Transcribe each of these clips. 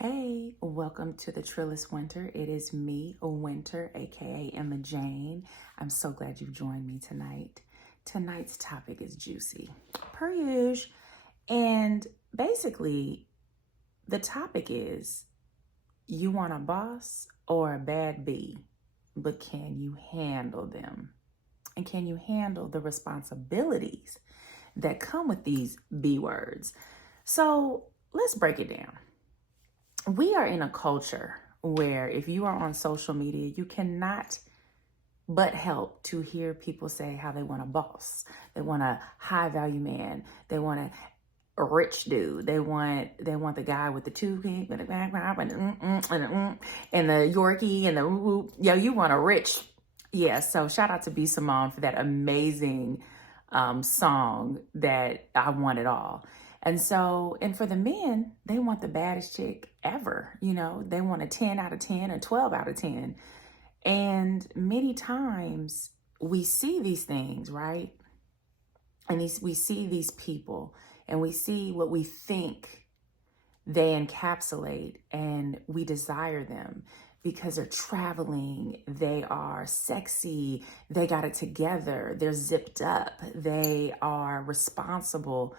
Hey, welcome to the Thetrillestwinter. It is me, Winter, aka Emma Jane. I'm so glad you've joined me tonight. Tonight's topic is juicy, per usual. And basically, the topic is you want a boss or a bad bee, but can you handle them? And can you handle the responsibilities that come with these B words? So let's break it down. We are in a culture where if you are on social media, you cannot but help to hear people say how they want a boss. They want a high value man. They want a rich dude. They want the guy with the two and the Yorkie and the you want a rich. Yeah, so shout out to B Simone for that amazing song that I Want It All. And for the men, they want the baddest chick ever. They want a 10 out of 10, a 12 out of 10. And many times we see these things, right? And we see these people and we see what we think they encapsulate, and we desire them because they're traveling, they are sexy, they got it together, they're zipped up, they are responsible.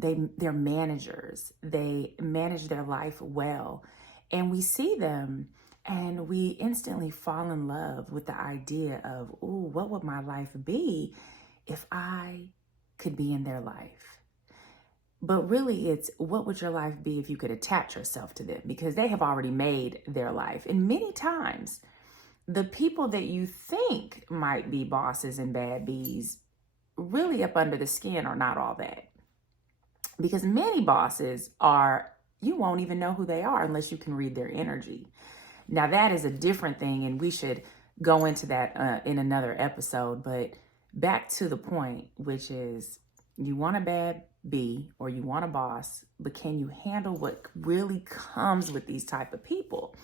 They're managers. They manage their life well. And we see them and we instantly fall in love with the idea of, ooh, what would my life be if I could be in their life? But really, it's what would your life be if you could attach yourself to them? Because they have already made their life. And many times, the people that you think might be bosses and bad bees, really up under the skin, are not all that. Because many bosses you won't even know who they are unless you can read their energy. Now, that is a different thing, and we should go into that in another episode. But back to the point, which is you want a bad bee or you want a boss, but can you handle what really comes with these type of people?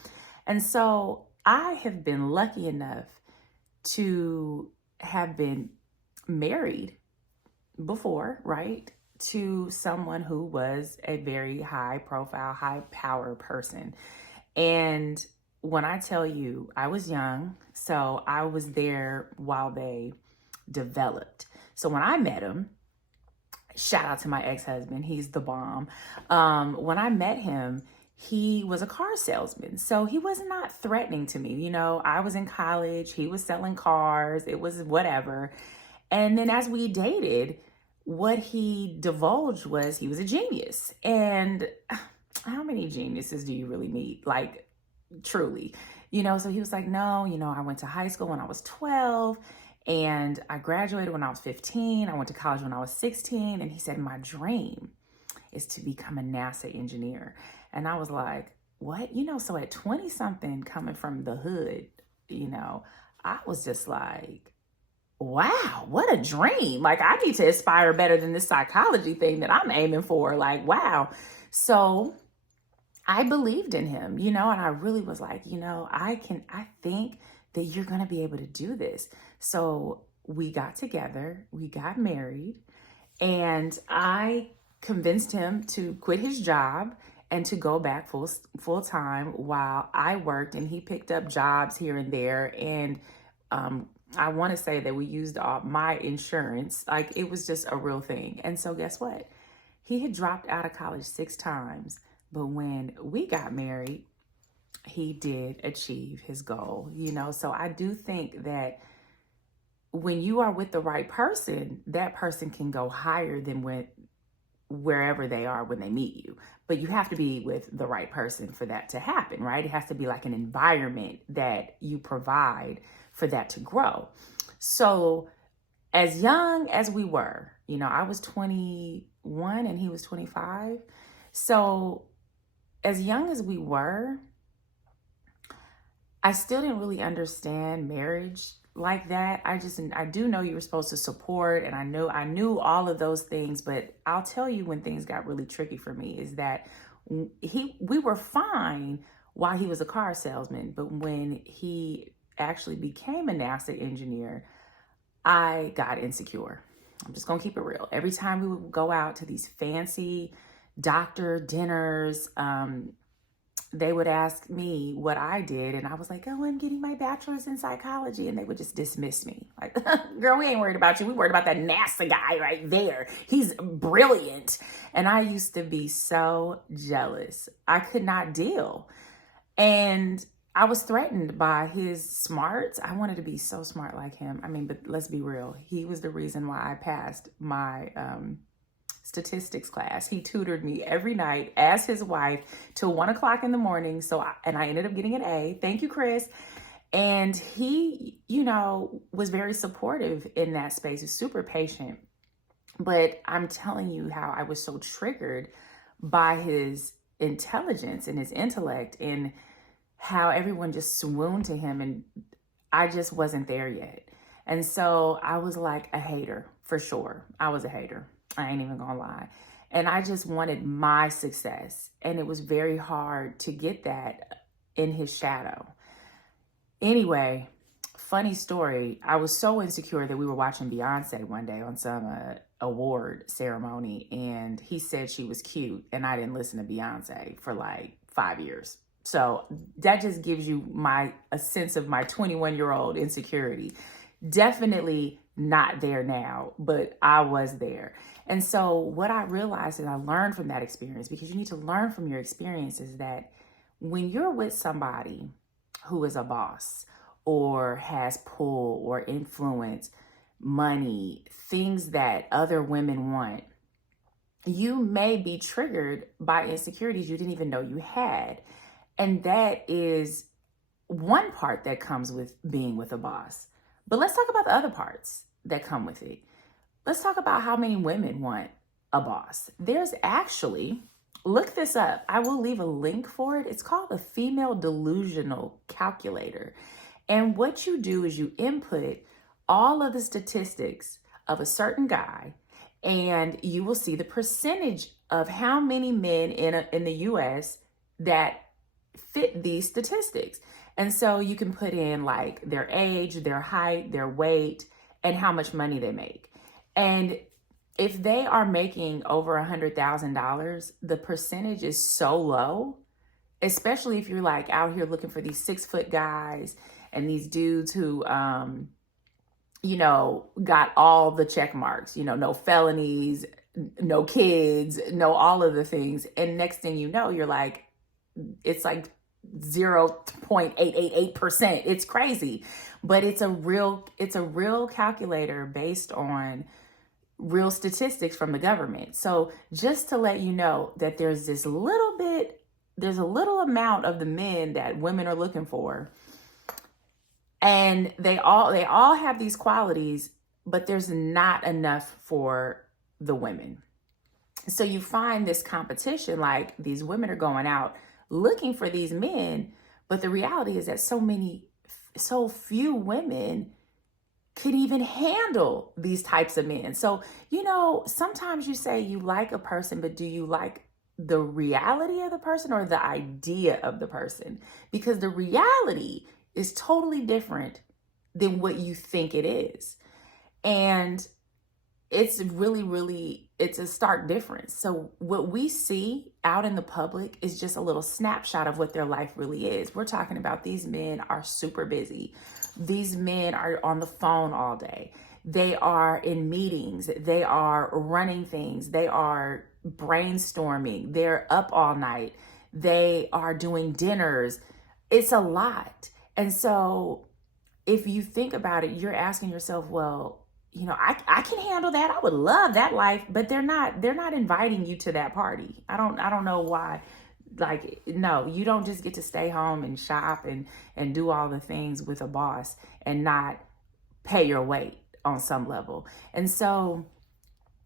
And so I have been lucky enough to have been married before, right? To someone who was a very high profile, high power person. And when I tell you, I was young, so I was there while they developed. So when I met him, shout out to my ex-husband, he's the bomb. When I met him, he was a car salesman. So he was not threatening to me. I was in college, he was selling cars, it was whatever. And then as we dated, what he divulged was he was a genius. And how many geniuses do you really meet? Like, truly, so he was like, no, I went to high school when I was 12 and I graduated when I was 15. I went to college when I was 16. And he said, my dream is to become a NASA engineer. And I was like, what? So at 20 something, coming from the hood, I was just like, wow, what a dream. Like, I need to aspire better than this psychology thing that I'm aiming for. Like, wow. So I believed in him, and I really was like, I think that you're going to be able to do this. So we got together, we got married, and I convinced him to quit his job and to go back full time while I worked, and he picked up jobs here and there. And, I want to say that we used my insurance. Like, it was just a real thing. And so guess what? He had dropped out of college 6 times. But when we got married, he did achieve his goal, So I do think that when you are with the right person, that person can go higher than wherever they are when they meet you. But you have to be with the right person for that to happen, right? It has to be like an environment that you provide for that to grow. So as young as we were, I was 21 and he was 25. So as young as we were, I still didn't really understand marriage like that. I do know you were supposed to support, and I knew all of those things, but I'll tell you when things got really tricky for me is that we were fine while he was a car salesman, but when he actually became a NASA engineer, I got insecure. I'm just gonna keep it real. Every time we would go out to these fancy doctor dinners, they would ask me what I did, and I was like, oh, I'm getting my bachelor's in psychology, and they would just dismiss me. Like, girl, we ain't worried about you. We worried about that NASA guy right there. He's brilliant. And I used to be so jealous. I could not deal. And I was threatened by his smarts. I wanted to be so smart like him. I mean, but let's be real. He was the reason why I passed my statistics class. He tutored me every night as his wife till 1 o'clock in the morning. And I ended up getting an A. Thank you, Chris. And he, was very supportive in that space. He's super patient. But I'm telling you how I was so triggered by his intelligence and his intellect, and how everyone just swooned to him, and I just wasn't there yet. And so I was like a hater, for sure. I was a hater. I ain't even gonna lie. And I just wanted my success. And it was very hard to get that in his shadow. Anyway, funny story. I was so insecure that we were watching Beyonce one day on some award ceremony, and he said she was cute, and I didn't listen to Beyonce for like 5 years. So that just gives you a sense of my 21-year-old insecurity. Definitely not there now, but I was there. And so what I realized, and I learned from that experience, because you need to learn from your experiences, that when you're with somebody who is a boss or has pull or influence, money, things that other women want, you may be triggered by insecurities you didn't even know you had. And that is one part that comes with being with a boss. But let's talk about the other parts that come with it. Let's talk about how many women want a boss. There's actually, look this up. I will leave a link for it. It's called the Female Delusional Calculator. And what you do is you input all of the statistics of a certain guy, and you will see the percentage of how many men in the US that fit these statistics. And so you can put in like their age, their height, their weight, and how much money they make. And if they are making over $100,000, the percentage is so low, especially if you're like out here looking for these 6-foot guys and these dudes who, got all the check marks, no felonies, no kids, no all of the things. And next thing you know, you're like, it's like 0.888%. It's crazy, but it's a real calculator based on real statistics from the government. So just to let you know that there's a little amount of the men that women are looking for, and they all have these qualities, but there's not enough for the women. So you find this competition, like these women are going out looking for these men, but the reality is that so few women could even handle these types of men. So, sometimes you say you like a person, but do you like the reality of the person or the idea of the person? Because the reality is totally different than what you think it is. And it's really, it's a stark difference. So what we see out in the public is just a little snapshot of what their life really is. We're talking about these men are super busy. These men are on the phone all day. They are in meetings. They are running things. They are brainstorming. They're up all night. They are doing dinners. It's a lot. And so if you think about it, you're asking yourself, well, I can handle that. I would love that life, but they're not inviting you to that party. I don't know why. Like, no, you don't just get to stay home and shop and do all the things with a boss and not pay your weight on some level. And so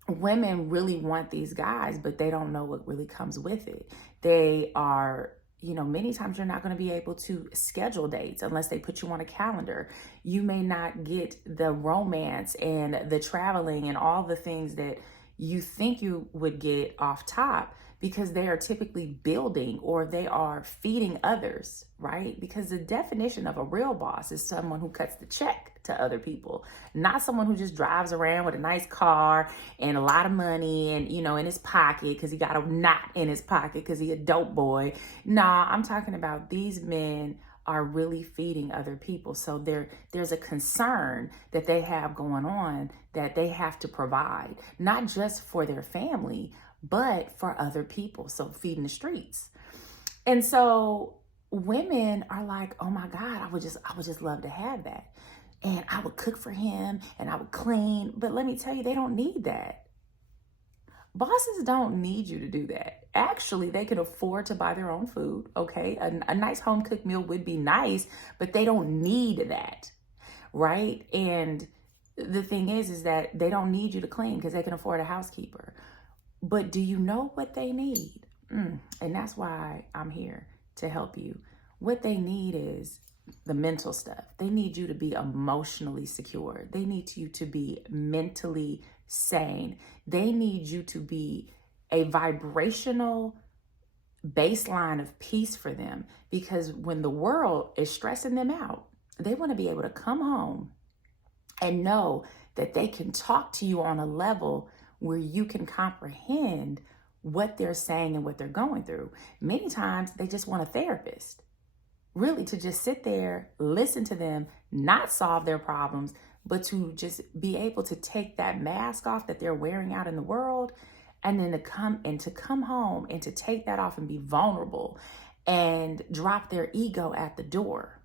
women really want these guys, but they don't know what really comes with it. They are, many times you're not going to be able to schedule dates unless they put you on a calendar. You may not get the romance and the traveling and all the things that you think you would get off top because they are typically building or they are feeding others, right? Because the definition of a real boss is someone who cuts the check to other people, not someone who just drives around with a nice car and a lot of money and, you know, in his pocket because he got a knot in his pocket because he a dope boy. Nah, I'm talking about these men are really feeding other people. So there's a concern that they have going on that they have to provide, not just for their family, but for other people. So feeding the streets. And so women are like, oh my God, I would just love to have that. And I would cook for him and I would clean. But let me tell you, they don't need that. Bosses don't need you to do that. Actually, they can afford to buy their own food, okay? A nice home cooked meal would be nice, but they don't need that, right? And the thing is that they don't need you to clean because they can afford a housekeeper. But do you know what they need? And that's why I'm here to help you. What they need is the mental stuff. They need you to be emotionally secure. They need you to be mentally sane. They need you to be a vibrational baseline of peace for them, because when the world is stressing them out, they want to be able to come home and know that they can talk to you on a level where you can comprehend what they're saying and what they're going through. Many times they just want a therapist, really, to just sit there, listen to them, not solve their problems, but to just be able to take that mask off that they're wearing out in the world, and then to come home and to take that off and be vulnerable and drop their ego at the door.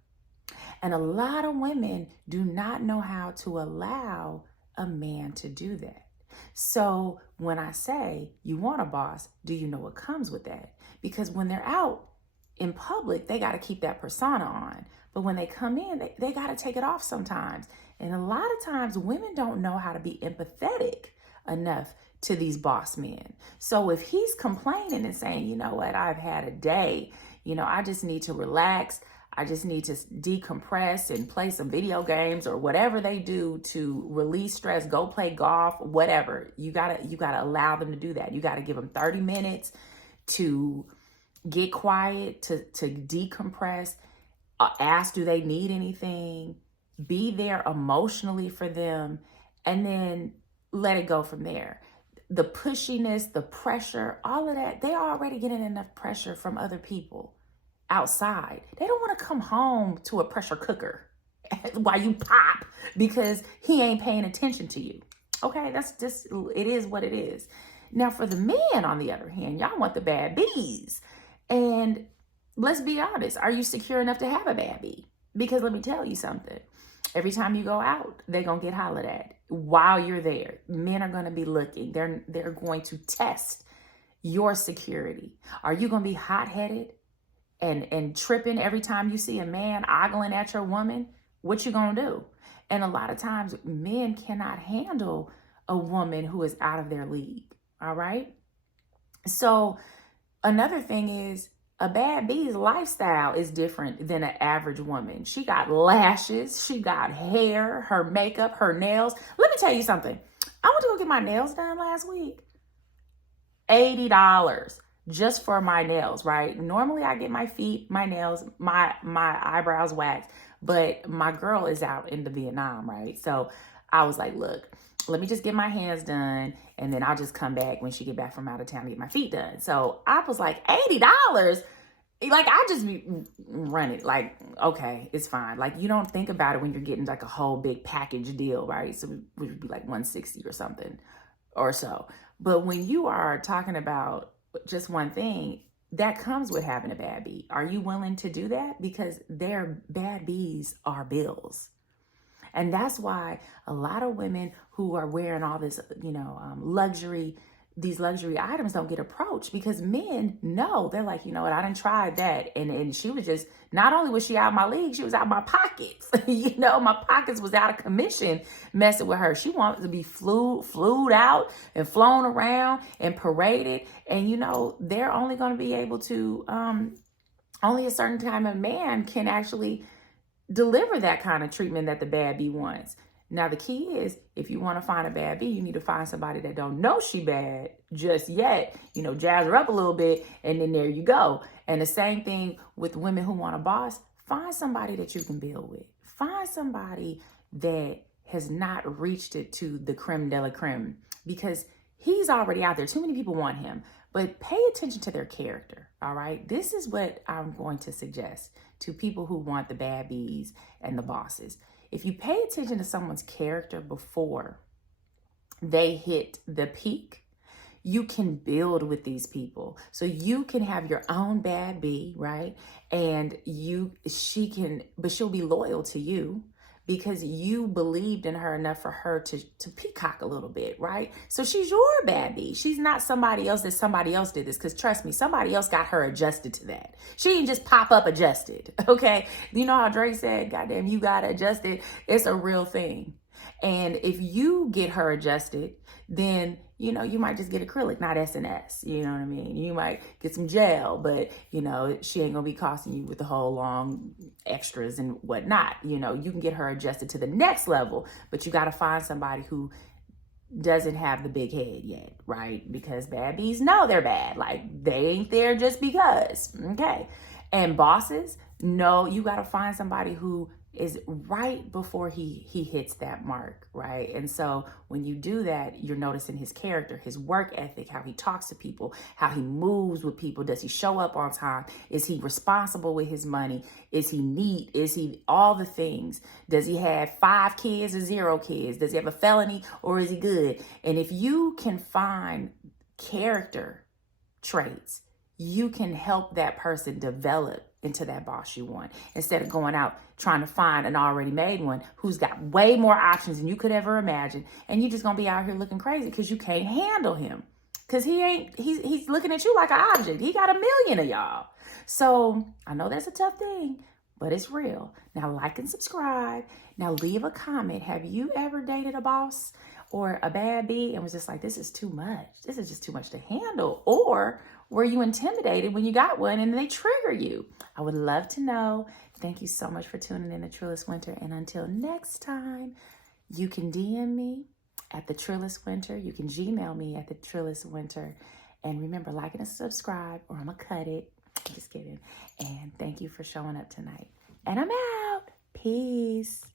And a lot of women do not know how to allow a man to do that. So when I say you want a boss, do you know what comes with that? Because when they're out in public, they got to keep that persona on. But when they come in, they got to take it off sometimes. And a lot of times women don't know how to be empathetic enough to these boss men. So if he's complaining and saying, you know what, I've had a day, you know, I just need to relax. I just need to decompress and play some video games or whatever they do to release stress, go play golf, whatever. You gotta allow them to do that. You gotta give them 30 minutes to get quiet, to decompress, ask, do they need anything? Be there emotionally for them, and then let it go from there. The pushiness, the pressure, all of that, they are already getting enough pressure from other people outside. They don't want to come home to a pressure cooker while you pop because he ain't paying attention to you. Okay, that's just, it is what it is. Now for the men, on the other hand, y'all want the bad bees. And let's be honest, are you secure enough to have a bad bee? Because let me tell you something. Every time you go out, they're going to get hollered at while you're there. Men are going to be looking. They're going to test your security. Are you going to be hot-headed and tripping every time you see a man ogling at your woman? What you going to do? And a lot of times men cannot handle a woman who is out of their league. All right. So another thing is, a bad bee's lifestyle is different than an average woman. She got lashes, she got hair, her makeup, her nails. Let me tell you something. I went to go get my nails done last week. $80 just for my nails, right? Normally I get my feet, my nails, my eyebrows waxed, but my girl is out in the Vietnam, right? So I was like, look, let me just get my hands done, and then I'll just come back when she get back from out of town to get my feet done. So I was like, $80? Like, I just be running, like, okay, it's fine. Like, you don't think about it when you're getting like a whole big package deal, right? So it would be like 160 or something or so. But when you are talking about just one thing, that comes with having a bad bee. Are you willing to do that? Because their bad bees are bills. And that's why a lot of women who are wearing all this, these luxury items don't get approached, because men know. They're like, you know what, I done tried that. And she was just, not only was she out of my league, she was out of my pockets. My pockets was out of commission messing with her. She wanted to be flued out and flown around and paraded. And, they're only going to be able to, only a certain time a man can actually deliver that kind of treatment that the bad bee wants. Now, the key is, if you want to find a bad B, you need to find somebody that don't know she bad just yet. Jazz her up a little bit, and then there you go. And the same thing with women who want a boss. Find somebody that you can build with. Find somebody that has not reached it to the creme de la creme, because he's already out there. Too many people want him. But pay attention to their character, all right? This is what I'm going to suggest to people who want the bad bees and the bosses. If you pay attention to someone's character before they hit the peak, you can build with these people. So you can have your own bad bee, right? And she'll be loyal to you, because you believed in her enough for her to peacock a little bit, right? So she's your bad bee. She's not somebody else that somebody else did this, because trust me, somebody else got her adjusted to that. She didn't just pop up adjusted, okay? You know how Drake said, goddamn, you got adjusted? It's a real thing. And if you get her adjusted, then, you might just get acrylic, not S&S. You know what I mean? You might get some gel, but, she ain't going to be costing you with the whole long extras and whatnot. You can get her adjusted to the next level, but you got to find somebody who doesn't have the big head yet, right? Because bad bees know they're bad. Like, they ain't there just because, okay? And bosses, no, you got to find somebody who is right before he hits that mark, right? And so when you do that, you're noticing his character, his work ethic, how he talks to people, how he moves with people. Does he show up on time? Is he responsible with his money? Is he neat? Is he all the things? Does he have 5 kids or 0 kids? Does he have a felony, or is he good? And if you can find character traits, you can help that person develop into that boss you want, instead of going out trying to find an already made one who's got way more options than you could ever imagine. And you're just going to be out here looking crazy because you can't handle him, because he's looking at you like an object. He got 1 million of y'all. So I know that's a tough thing, but it's real. Now, like and subscribe. Now, leave a comment. Have you ever dated a boss or a bad bee and was just like, this is too much. This is just too much to handle? Or were you intimidated when you got one and they trigger you? I would love to know. Thank you so much for tuning in to Thetrillestwinter. And until next time, you can DM me at Thetrillestwinter. You can Gmail me at Thetrillestwinter. And remember, like and subscribe, or I'm going to cut it. Just kidding. And thank you for showing up tonight. And I'm out. Peace.